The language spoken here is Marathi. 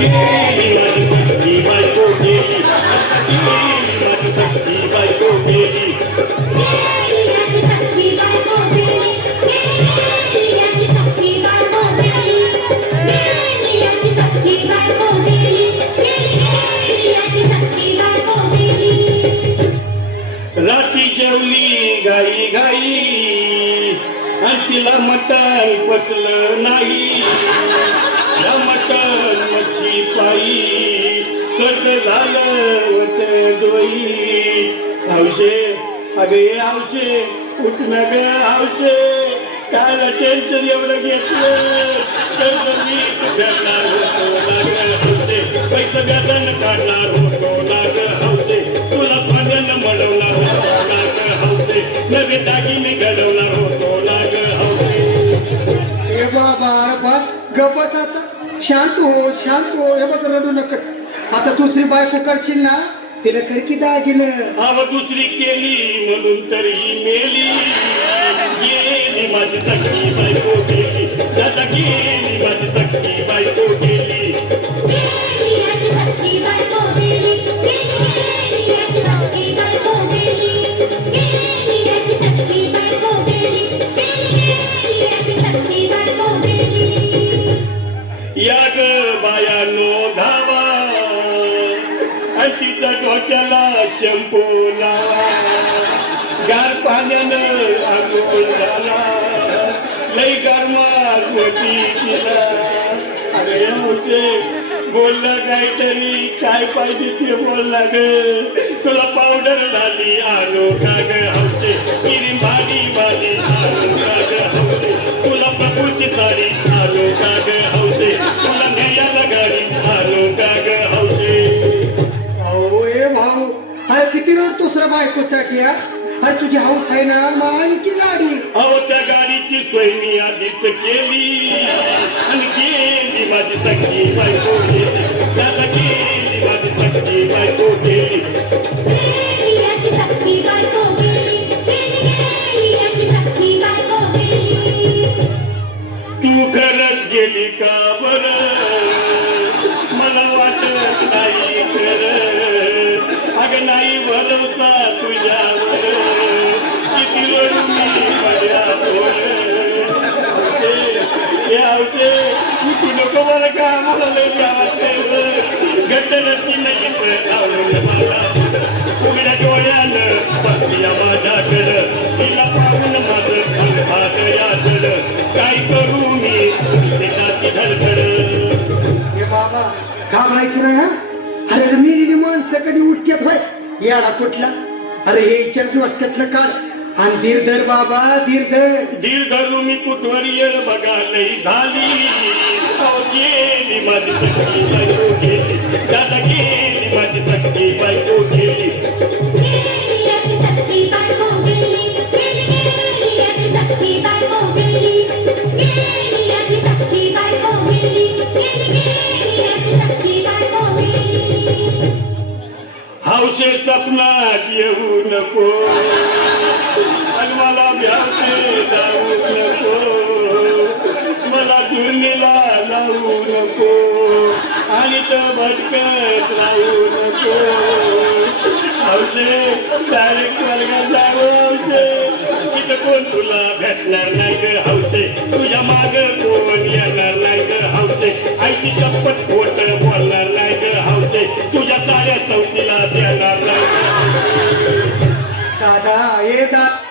गेली माझी सख्खी बायको गेली, आता गेली माझी सख्खी बायको गेली. राती जेवली घाई घाई आणि तिला मटण पचलं नाही. या मटण मच्छी पायी कर्ज झालं होतं डोई. हौशे अगे हौशे उठणं ग हौशे, कायला टेन्शन एवढं घेतलं. कर्ज मीच फेडणार होतो ना ग हौशे, पैसा व्याजानं काढणार होतो ना ग हौशे, तुला सोन्यानं मडवणार होतो ना ग हौशे, नवे दागिने घडवणार होतो ना ग हौशे. ए बाबा बस गप बस आता, शांत हो. हे बघ रडू नकच. आता दुसरी बायको करशील ना, तिला कर की दागिनं. अव दुसरी केली म्हणून तरी मेली. गेली माझी सख्खी बायको गेली, दादा गेली माझी सख्खी बायको गेली. या ग बायानो धावा आणि तिच्या डोक्याला शॅम्पू लावा. गार पाण्यानं आंघोळ झाला, लई गरमास होती तिला. अरे हौशे बोलला काहीतरी, काय पाहिजे ते बोलला ग. तुला पावडर लाली आणू का ग हौशे, किरी भारी भारी आणू का ग हौशे, तुला प्रभूची साडी आणू का ग हौशे, तुला न्यायाला गाडी आणू का ग हौशे. अहो ए भाऊ, अरे किती रडतोस रे बायकोसाठी यार. अरे तुझी हौस आहे ना, मग आणखी गाडी. अहो त्या गाडीची सोय मी आधीच केली आणि गेली माझी सख्खी बायको गेली, दादा गेली माझी सख्खी बायको गेली. तू खरंच गेली का बरं, मला वाटत नाही खरं. अगं नाही भरोसा तुझ्यावर, किती रडू मी माझ्यावर. हौशे तू नको मला का, मला लय गावात गड्डरची नाही आवडलं मला. उघड्या डोळ्यानं बघल्या माझ्याकडं, तिला पाहून माझं अंगहात याचलं. काय करू मी त्याच्यात धडधड. ए बाबा घाबरायचं नाही हा. अरे मेलेली माणसं कधी उठक्यात होय याला कुठला. अरे हे विचार वाचक्यातलं काढ आणि धीर धर बाबा, धीर धर. धीर धरू मी कुठवर येळ बघा लई झाली. अहो गेली माझी सख्खी बायको गेली, दादा गेली माझी सख्खी बायको गेली. हौशे सपनात येऊ नको आणि मला भ्यावते जाऊ नको, मला चुरणीला लावू नको आणि तो भटकत राहू नको. हौशे डायरेक्ट वर्गात जावं हौशे, इथं कोण तुला भेटणार नाही ग हौशे, तुझ्या माग कोण येणार नाही ग हौशे, आईची चप्पत खोट बोलणार नाही ग हौशे, तुझ्या साऱ्या चौकीला देणार नाही. दादा ए दादा